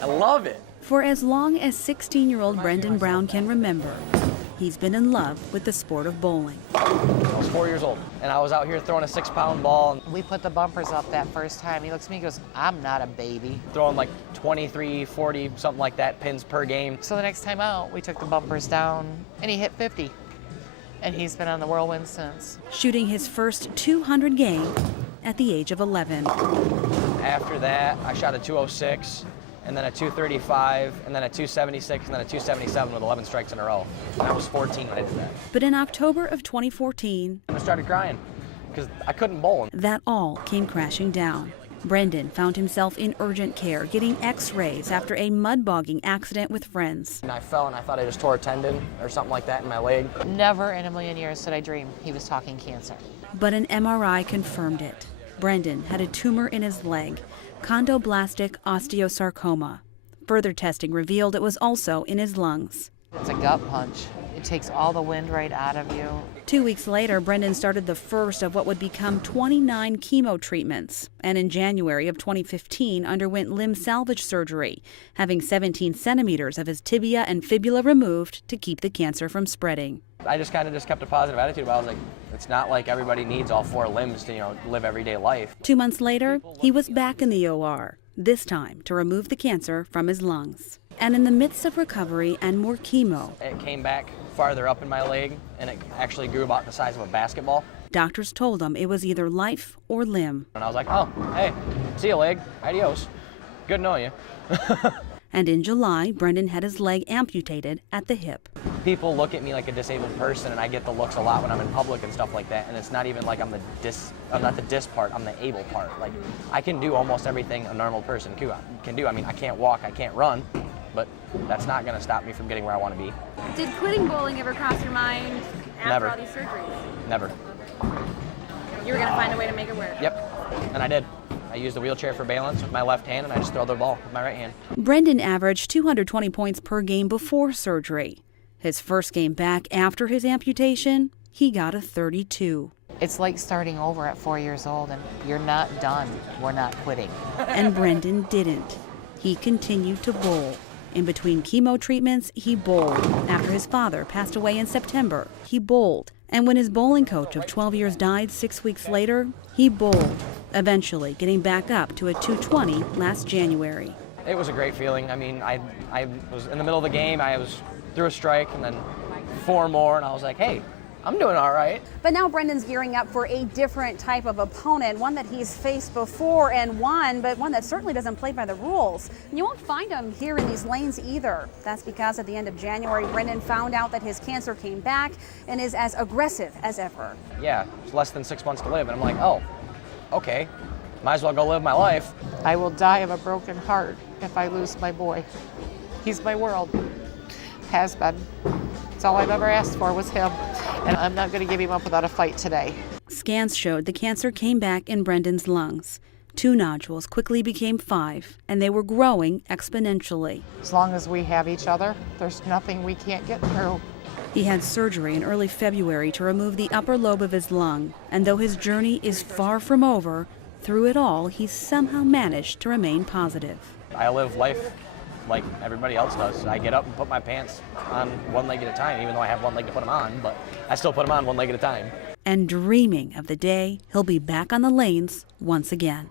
I love it. For as long as 16-year-old Brendan Brown can remember, he's been in love with the sport of bowling. I was 4 years old, and I was out here throwing a 6-pound ball. We put the bumpers up that first time. He looks at me and goes, I'm not a baby. Throwing like 23, 40, something like that, pins per game. So the next time out, we took the bumpers down, and he hit 50. And he's been on the whirlwind since. Shooting his first 200 game at the age of 11. After that, I shot a 206, and then a 235, and then a 276, and then a 277 with 11 strikes in a row. And I was 14 when I did that. But in October of 2014, I started crying because I couldn't bowl. that all came crashing down. Brendan found himself in urgent care, getting x-rays after a mud bogging accident with friends. And I fell and I thought I just tore a tendon or something like that in my leg. Never in a million years did I dream he was talking cancer. But an MRI confirmed it. Brendan had a tumor in his leg, chondroblastic osteosarcoma. Further testing revealed it was also in his lungs. It's a gut punch. It takes all the wind right out of you. 2 weeks later, Brendan started the first of what would become 29 chemo treatments, and in January of 2015 underwent limb salvage surgery, having 17 centimeters of his tibia and fibula removed to keep the cancer from spreading. I just kind of kept a positive attitude about it. I was like, it's not like everybody needs all 4 limbs to, live everyday life. 2 months later, he was back in the OR, this time to remove the cancer from his lungs. And in the midst of recovery and more chemo, It came back farther up in my leg, and it actually grew about the size of a basketball. doctors told him it was either life or limb. And I was like, oh, hey, see you, leg. Adios. Good knowing you. And in July, Brendan had his leg amputated at the hip. People look at me like a disabled person, and I get the looks a lot when I'm in public and stuff like that. And it's not even like I'm not the dis part, I'm the able part. Like, I can do almost everything a normal person can do. I mean, I can't walk, I can't run, but that's not going to stop me from getting where I want to be. Did quitting bowling ever cross your mind after Never. all these surgeries? Never. You were going to find a way to make it work? Yep, and I did. I used the wheelchair for balance with my left hand, and I just throw the ball with my right hand. Brendan averaged 220 points per game before surgery. His first game back after his amputation, he got a 32. It's like starting over at 4 years old, and you're not done. We're not quitting. And Brendan didn't. He continued to bowl. In between chemo treatments, he bowled. After his father passed away in September, he bowled. And when his bowling coach of 12 years died 6 weeks later, he bowled, eventually getting back up to a 220 last January. It was a great feeling. I mean, I was in the middle of the game, I was through a strike, and then 4 more, and I was like, hey, I'm doing all right. But now Brendan's gearing up for a different type of opponent, one that he's faced before and won, but one that certainly doesn't play by the rules. And you won't find him here in these lanes either. That's because at the end of January, Brendan found out that his cancer came back and is as aggressive as ever. Yeah, it's less than 6 months to live, and I'm like, oh, okay, might as well go live my life. I will die of a broken heart if I lose my boy. He's my world. Has been. That's all I've ever asked for was him, and I'm not going to give him up without a fight today. Scans showed the cancer came back in Brendan's lungs. 2 nodules quickly became 5, and they were growing exponentially. As long as we have each other, there's nothing we can't get through. He had surgery in early February to remove the upper lobe of his lung, and though his journey is far from over, through it all, he's somehow managed to remain positive. I live life like everybody else does. I get up and put my pants on one leg at a time, even though I have one leg to put them on, but I still put them on one leg at a time. And dreaming of the day he'll be back on the lanes once again.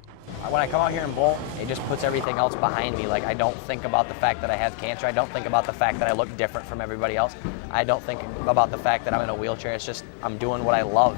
When I come out here and bowl, it just puts everything else behind me. Like, I don't think about the fact that I have cancer. I don't think about the fact that I look different from everybody else. I don't think about the fact that I'm in a wheelchair. It's just, I'm doing what I love.